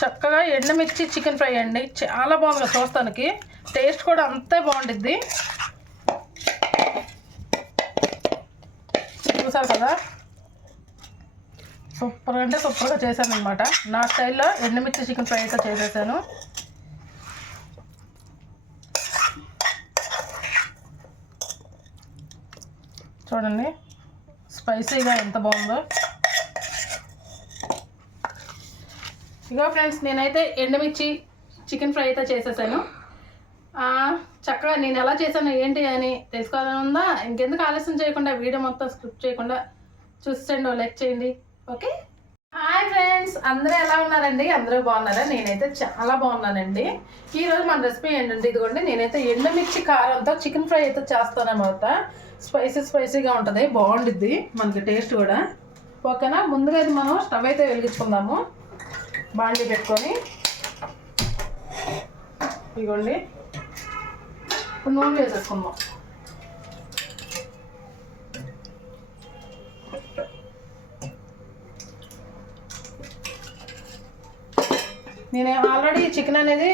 చక్కగా ఎండుమిర్చి chicken fry అండి. చాలా బాగుంది చూస్తానికి. టేస్ట్ కూడా అంతే బాగుండిద్ది. చూసారు కదా? సూపర్ అంటే సూపర్గా చేశాను అనమాట నా స్టైల్లో ఎండుమిర్చి చికెన్ ఫ్రై అయితే చేసేసాను. చూడండి. స్పైసీగా ఎంత బాగుందో. ఇగో ఫ్రెండ్స్ నేనైతే ఎండమిర్చి చికెన్ ఫ్రై అయితే చేసేసాను. చక్కగా నేను ఎలా చేశాను ఏంటి అని తెలుసుకోవాలని ఉందా? ఇంకెందుకు ఆలస్యం చేయకుండా వీడియో మొత్తం స్క్రిప్ట్ చేయకుండా చూసేయండి లైక్ చేయండి. ఓకే? హాయ్ ఫ్రెండ్స్ అందరూ ఎలా ఉన్నారండి? అందరూ బాగున్నారా? నేనైతే చాలా బాగున్నానండి. ఈరోజు మన రెసిపీ ఏంటంటే ఇదిగోండి నేనైతే ఎండుమిర్చి కారంతో చికెన్ ఫ్రై అయితే చేస్తానమాట స్పైసీ స్పైసీగా ఉంటుంది బాగుండిద్ది మనకి టేస్ట్ కూడా. ఓకేనా? ముందుగా అయితే మనం స్టవ్ అయితే వెలిగించుకుందాము. బాండి పెట్టుకొని ఇదిగోండి ఇప్పుడు నూనె వేసేసుకుందాం. నేను ఆల్రెడీ చికెన్ అనేది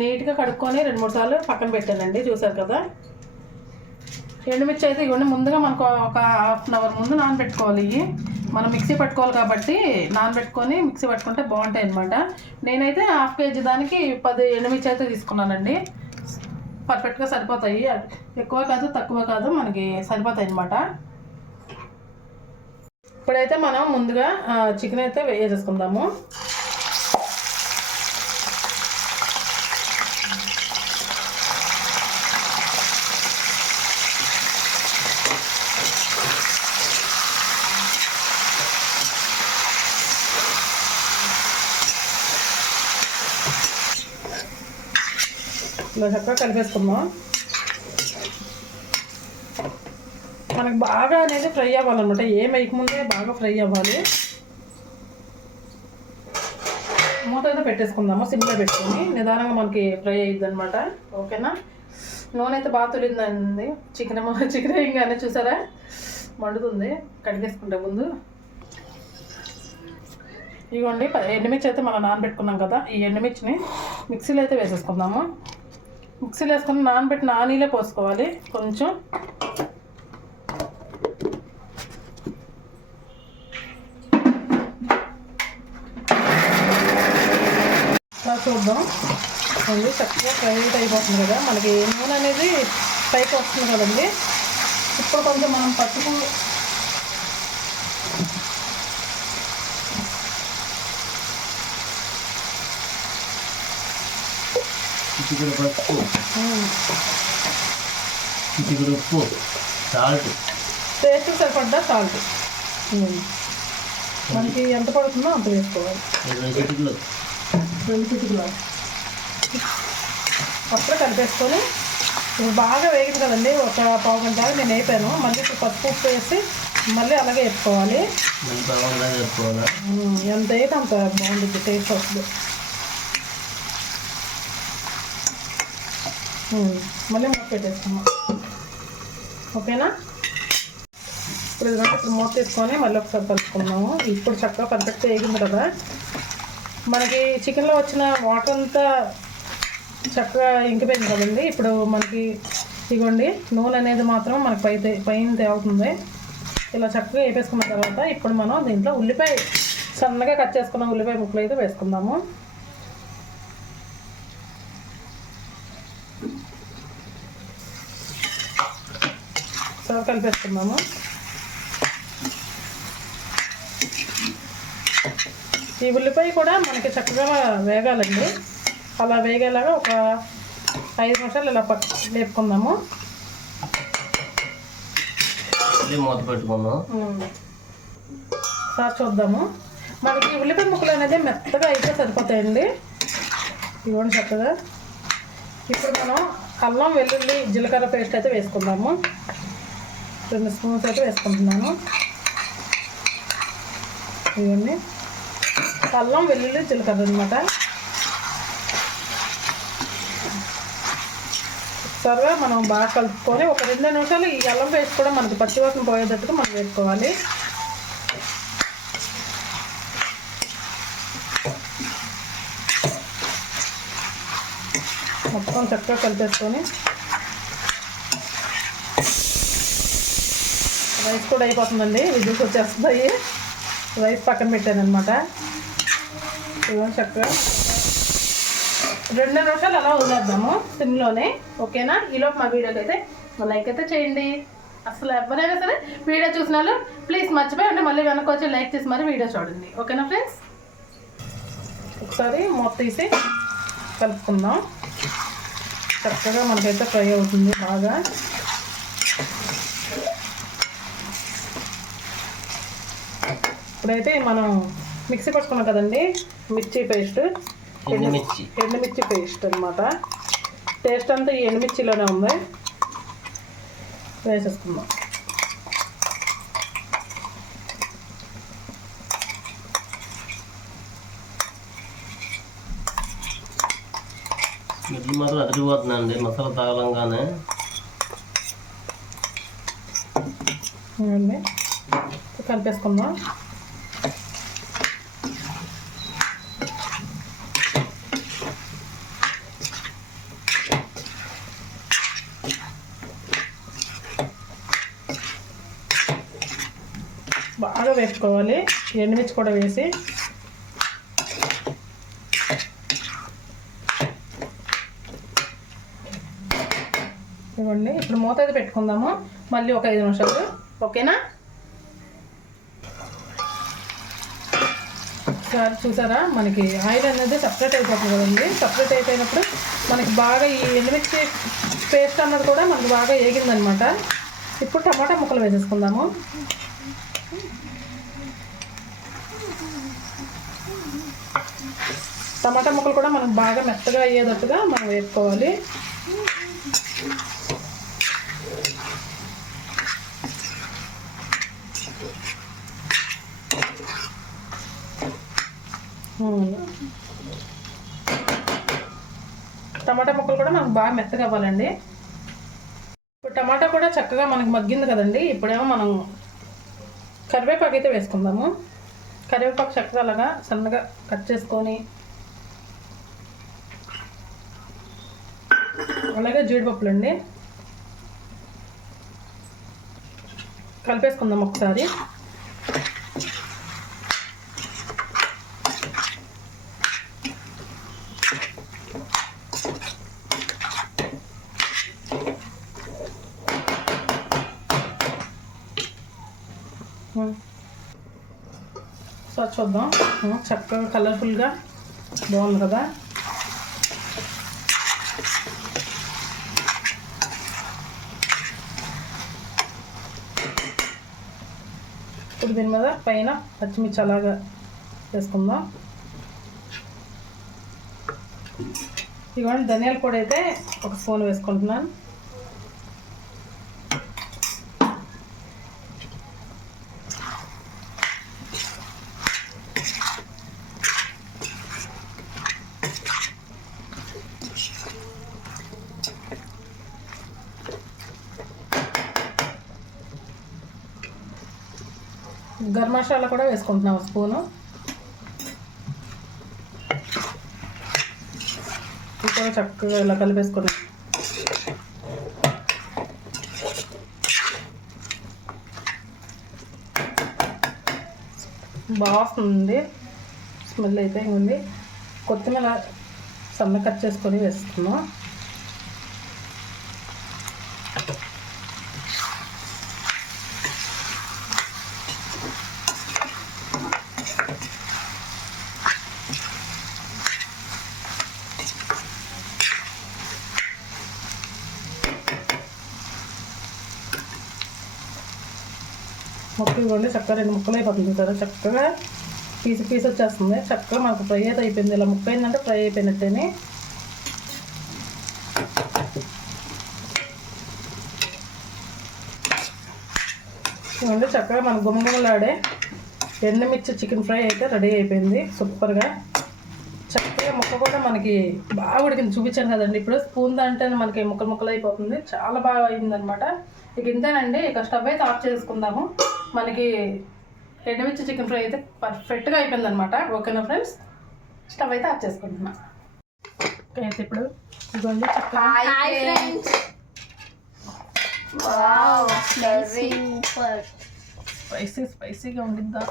నీట్గా కడుక్కొని రెండు మూడు సార్లు పక్కన పెట్టానండి చూసారు కదా? ఎండుమిర్చి అయితే ఇవన్నీ ముందుగా మనకు ఒక హాఫ్ అన్ అవర్ ముందు నానబెట్టుకోవాలి. ఇవి మనం మిక్సీ పట్టుకోవాలి కాబట్టి నానబెట్టుకొని మిక్సీ పట్టుకుంటే బాగుంటాయి అనమాట నేనైతే హాఫ్ కేజీ దానికి పది ఎండుమిర్చి అయితే తీసుకున్నానండి. పర్ఫెక్ట్గా సరిపోతాయి. ఎక్కువ కాదు తక్కువ కాదు మనకి సరిపోతాయి అనమాట ఇప్పుడైతే మనం ముందుగా చికెన్ అయితే వేసేసుకుందాము. ఇలా చక్కగా కలిపేసుకుందాం. మనకు బాగా అనేది ఫ్రై అవ్వాలన్నమాట. ఏం వేయకముందే బాగా ఫ్రై అవ్వాలి. మూత అయితే పెట్టేసుకుందాము సిమ్లో పెట్టుకొని. నిదానంగా మనకి ఫ్రై అయ్యిద్ది అనమాట ఓకేనా? నూనె అయితే బాగా తొలిందండి. చికెన్ చికెన్ వేయంగానే చూసారా? మండుతుంది. కడిగేసుకుంటే ముందు. ఇవ్వండి ఎండుమిర్చి అయితే మనం నానబెట్టుకున్నాం కదా ఈ ఎండుమిర్చిని మిక్సీలో అయితే వేసేసుకుందాము. మిక్సీలో వేసుకొని నానబెట్టిన ఆనీలే పోసుకోవాలి కొంచెం. చూద్దాం. అది చక్కగా ఫ్రై అయిపోతుంది కదా. మనకి నూనె అనేది పైకి వస్తుంది కదండి. ఇప్పుడు కొంచెం మనం పసుపు చిటికెడు పసుపు ఉమ్, చిటికెడు ఉప్పు సాల్ట్ టేస్ట్ సరిపడ్డా సాల్ట్ మనకి ఎంత పడుతుందో అంత వేసుకోవాలి. ఇరవై చిటికలు రెండు చిటికలు అప్పుడే కలిపేసుకొని ఇప్పుడు బాగా వేగింది కదండి ఒక పావు గంట నేను వేపాను. మళ్ళీ ఇప్పుడు పసుపు ఉప్పు వేసి మళ్ళీ అలాగే వేసుకోవాలి ఎంత అయితే అంత బాగుంటుంది టేస్ట్ వస్తుంది. మళ్ళీ మూత పెట్టేసుకున్నాం ఓకేనా? ఇప్పుడు ఇదిగోండి ఇప్పుడు మూత తీసుకొని మళ్ళీ ఒకసారి కలుపుకున్నాము ఇప్పుడు చక్కగా పర్ఫెక్ట్ వేగింది కదా? మనకి చికెన్లో వచ్చిన వాటర్ అంతా చక్కగా ఇంకిపోయింది కదండి. ఇప్పుడు మనకి ఇగోండి నూనె అనేది మాత్రం మనకి పై పైన తేలుతుంది ఇలా చక్కగా వేపేసుకున్న తర్వాత ఇప్పుడు మనం దీంట్లో ఉల్లిపాయ సన్నగా కట్ చేసుకున్న ఉల్లిపాయ ముక్కలు అయితే వేసుకుందాము. సో కలిపేసుకుందాము. ఈ ఉల్లిపాయ కూడా మనకి చక్కగా వేగాలండి. అలా వేగేలాగా ఒక ఐదు నిమిషాలు ఇలా పక్క వేపుకుందాము మళ్ళీ మూత పెట్టుకుందాం సార్ చూద్దాము. మనకి ఈ ఉల్లిపాయ ముక్కలు అనేది మెత్తగా అయితే సరిపోతాయండి. ఇవ్వండి చక్కగా. ఇప్పుడు మనం అల్లం వెల్లుల్లి జీలకర్ర పేస్ట్ అయితే వేసుకుందాము. రెండు స్పూన్ అయితే వేసుకుంటున్నాను. ఇవన్నీ అల్లం వెల్లుల్లి జీలకర్ర అనమాట సరిగా మనం బాగా కలుపుకొని ఒక రెండు నిమిషాలు ఈ అల్లం పేస్ట్ కూడా మనకి పచ్చివాసన పోయేటట్టుగా మనం వేసుకోవాలి. మొత్తం చక్కగా కలిపేసుకొని రైస్ కూడా అయిపోతుందండి. విజిల్స్ వచ్చేస్తున్నాయి రైస్ పక్కన పెట్టాను అనమాట ఇవ్వండి చక్కగా. రెండు నిమిషాలు అలా వదిలేద్దాము సిమ్లోనే. ఓకేనా? ఈలోపు మా వీడియోకి అయితే లైక్ అయితే చేయండి. అసలు ఎవరైనా సరే వీడియో చూసిన వాళ్ళు ప్లీజ్ మర్చిపోయి అంటే మళ్ళీ వెనక్కి వచ్చి లైక్ చేసి మరి వీడియో చూడండి. ఓకేనా ఫ్రెండ్స్? ఒకసారి మొత్తం తీసి కలుపుకుందాం. చక్కగా మనకైతే ఫ్రై అవుతుంది బాగా. ఇప్పుడైతే మనం మిక్సీ పట్టుకున్నాం కదండి. మిర్చి పేస్ట్. ఎండుమిర్చి. ఎండుమిర్చి పేస్ట్ అన్నమాట. టేస్ట్ అంతా ఈ ఎండుమిర్చిలోనే ఉంది. వేసేసుకుందాం. మిర్చి మాత్రం అదిరిపోతుందండి మసాలా తగలంగానే. ఇవ్వండి. కలిపేసుకుందాం బాగా వేసుకోవాలి. ఎండుమిర్చి కూడా వేసి. ఇవ్వండి. ఇప్పుడు మూత అయితే పెట్టుకుందాము. మళ్ళీ ఒక ఐదు నిమిషాలు. ఓకేనా? సార్ చూసారా? మనకి ఆయిల్ అనేది సపరేట్ అయిపోతుంది కదండి. సపరేట్ అయిపోయినప్పుడు మనకి బాగా ఈ ఎండుమిర్చి పేస్ట్ అన్నది కూడా మనకి బాగా ఏగిందనమాట ఇప్పుడు టమాటా ముక్కలు వేసేసుకుందాము. టమాటా ముక్కలు కూడా మనం బాగా మెత్తగా అయ్యేటట్టుగా మనం వేసుకోవాలి టమాటా ముక్కలు కూడా మనకు బాగా మెత్తగా అవ్వాలండి. ఇప్పుడు టమాటా కూడా చక్కగా మనకు మగ్గింది కదండి. ఇప్పుడేమో మనం కరివేపాకు అయితే వేసుకుందాము. కరివేపాకు చక్కగా అలాగా సన్నగా కట్ చేసుకొని అలాగే జీడిపప్పులు అండి. కలిపేసుకుందాం ఒకసారి. సో చూద్దాం. చక్కగా కలర్ఫుల్గా బాగుంది కదా. ఇప్పుడు దీని మీద పైన పచ్చిమిర్చి అలాగా వేసుకుందాం. ఇవ్వండి ధనియాల పొడి అయితే ఒక స్పూన్ వేసుకుంటున్నాను. గరం మసాలా కూడా వేసుకుంటున్నాం స్పూను. కూడా చక్కగా ఇలా కలిపేసుకున్నాం. బాగుంది స్మెల్ అయితే ఉంది కొత్తిమీర సన్న కట్ చేసుకొని వేసుకున్నాం. ముక్కలు ఇవ్వండి. చక్కగా రెండు ముక్కలు అయిపోతుంది కదా. చక్కగా పీసు పీస్ వచ్చేస్తుంది. చక్కగా మనకు ఫ్రై అయితే అయిపోయింది. ఇలా ముక్క అయిందంటే ఫ్రై అయిపోయినట్టేని. చూడండి చక్కగా మన గుమ్మగుమ్మలాడే ఎండుమిర్చి చికెన్ ఫ్రై అయితే రెడీ అయిపోయింది. సూపర్గా. చక్కగా ముక్క కూడా మనకి బాగా ఉడికింది. చూపించాను కదండి. ఇప్పుడు స్పూన్ దాంట్లో మనకి ముక్కలు ముక్కలు అయిపోతుంది. చాలా బాగా అయిందనమాట ఇక ఇంతేనండి. ఇక స్టవ్ అయితే ఆఫ్ చేసుకుందాము. మనకి ఎండుమిర్చి చికెన్ ఫ్రై అయితే పర్ఫెక్ట్గా అయిపోయింది అనమాట ఓకేనా ఫ్రెండ్స్? స్టవ్ అయితే ఆఫ్ చేసుకుంటున్నా. అయితే ఇప్పుడు ఇదిగోండి స్పైసీ. స్పైసీగా ఉండిద్దా?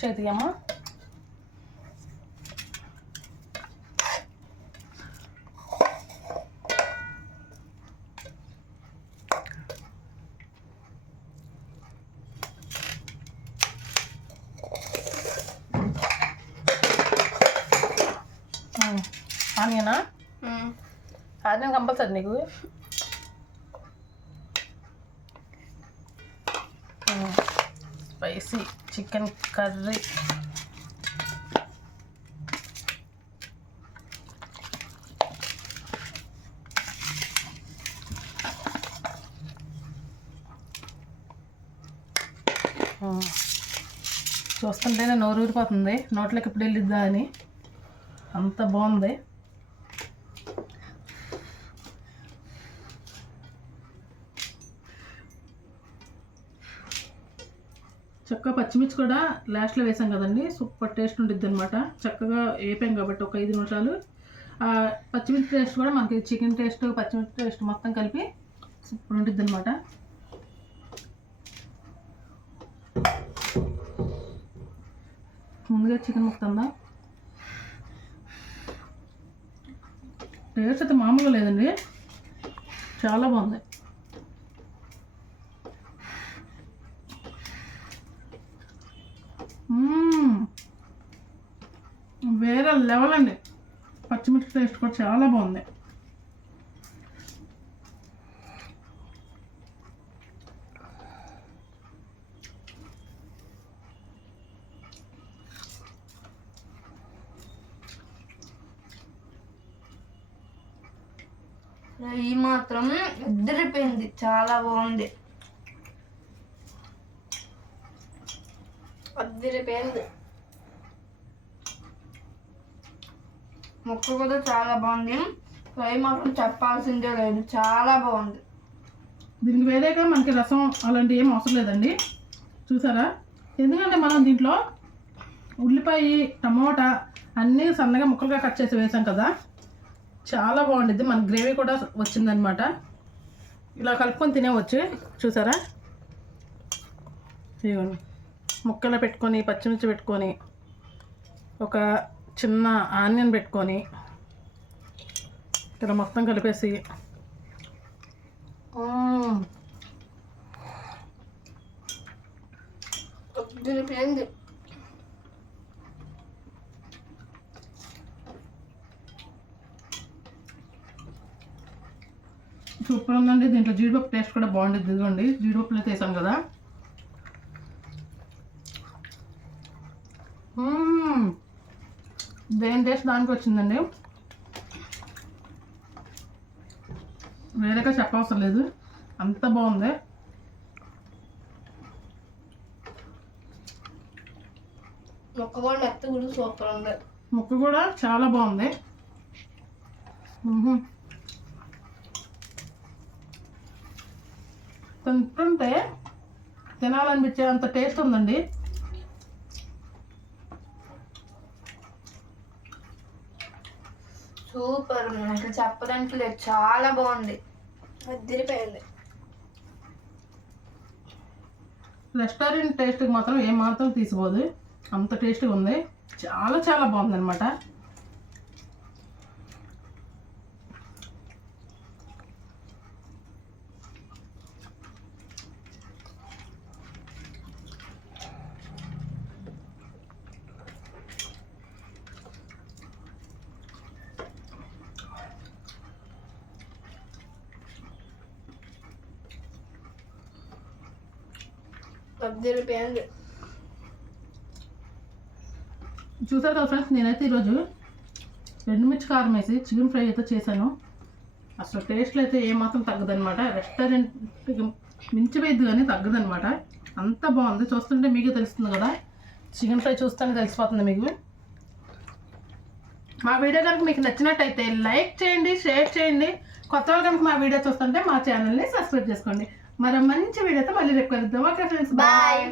చేతియమ్మా ఆనియనా ఆనియన్ కంపల్సరీ నీకు. Spicy chicken curry. చూస్తుంటేనే నోరు ఊరిపోతుంది. నోట్లోకి ఎప్పుడు వెళ్ళిద్దా అని. అంత బాగుంది చక్కగా పచ్చిమిర్చి కూడా లాస్ట్లో వేసాం కదండి. సూపర్ టేస్ట్ ఉంటుంది అనమాట చక్కగా వేపాం కాబట్టి ఒక ఐదు నిమిషాలు. పచ్చిమిర్చి టేస్ట్ కూడా మనకి చికెన్ టేస్ట్ పచ్చిమిర్చి టేస్ట్ మొత్తం కలిపి సూపర్ ఉంటుంది అనమాట ముందుగా చికెన్ ముక్తుందా టేస్ట్ అయితే మామూలుగా లేదండి. చాలా బాగుంది. లెవెల్ అండి పచ్చిమిర్చి టేస్ట్ కూడా చాలా బాగుంది. ఫ్రై మాత్రం ఇద్దరిపోయింది చాలా బాగుంది. అద్దరిపోయింది. ముక్క కూడా చాలా బాగుంది. ఫ్రై మాత్రం చెప్పాల్సిందే లేదు. చాలా బాగుంది. దీనికి వేరేగా మనకి రసం అలాంటివి ఏం అవసరం లేదండి. చూసారా? ఎందుకంటే మనం దీంట్లో ఉల్లిపాయ టమోటా అన్నీ సన్నగా ముక్కలుగా కట్ చేసి వేసాం కదా. చాలా బాగుండిద్ది. మన గ్రేవీ కూడా వచ్చిందనమాట. ఇలా కలుపుకొని తినేవచ్చు. చూసారా? ఇవ్వండి ముక్కలు పెట్టుకొని పచ్చిమిర్చి పెట్టుకొని ఒక చిన్న ఆనియన్ పెట్టుకొని ఇలా మొత్తం కలిపేసి. సూపర్ ఉందండి. దీంట్లో జీడిపప్పు టేస్ట్ కూడా బాగుంటుంది. ఇదిగోండి జీడిపప్పులు వేసాం కదా. దేని టేస్ట్ దానికి వచ్చిందండి? వేరేగా చెప్పవసరం లేదు. అంత బాగుంది. ముక్క కూడా మెత్త కూడా సూపర్ ఉంది. ముక్క కూడా చాలా బాగుంది. తింటుంటే తినాలనిపించే అంత టేస్ట్ ఉందండి సూపర్ అసలు చెప్పడానికి లేదు. చాలా బాగుంది. అద్దరిపోయింది. రెస్టారెంట్ టేస్ట్కి మాత్రం ఏ మాత్రం తీసిపోదు. అంత టేస్ట్గా ఉంది. చాలా చాలా బాగుంది అనమాట అద్దరిపోయింది చూసారు కదా ఫ్రెండ్స్ నేనైతే ఈరోజు ఎండుమిర్చి కారం వేసి చికెన్ ఫ్రై అయితే చేశాను. అసలు టేస్ట్లో అయితే ఏమాత్రం తగ్గదనమాట రెస్టారెంట్ మించిపోయిద్ది కానీ తగ్గదనమాట అంత బాగుంది. చూస్తుంటే మీకు తెలుస్తుంది కదా. చికెన్ ఫ్రై చూస్తానే తెలిసిపోతుంది మీకు. మా వీడియో కనుక మీకు నచ్చినట్టయితే లైక్ చేయండి షేర్ చేయండి. కొత్త వాళ్ళు కనుక మా వీడియో చూస్తుంటే మా ఛానల్ని సబ్స్క్రైబ్ చేసుకోండి. మరో మంచి వీడియోతో మళ్ళీ రేపు కలుద్దాం. Okay friends bye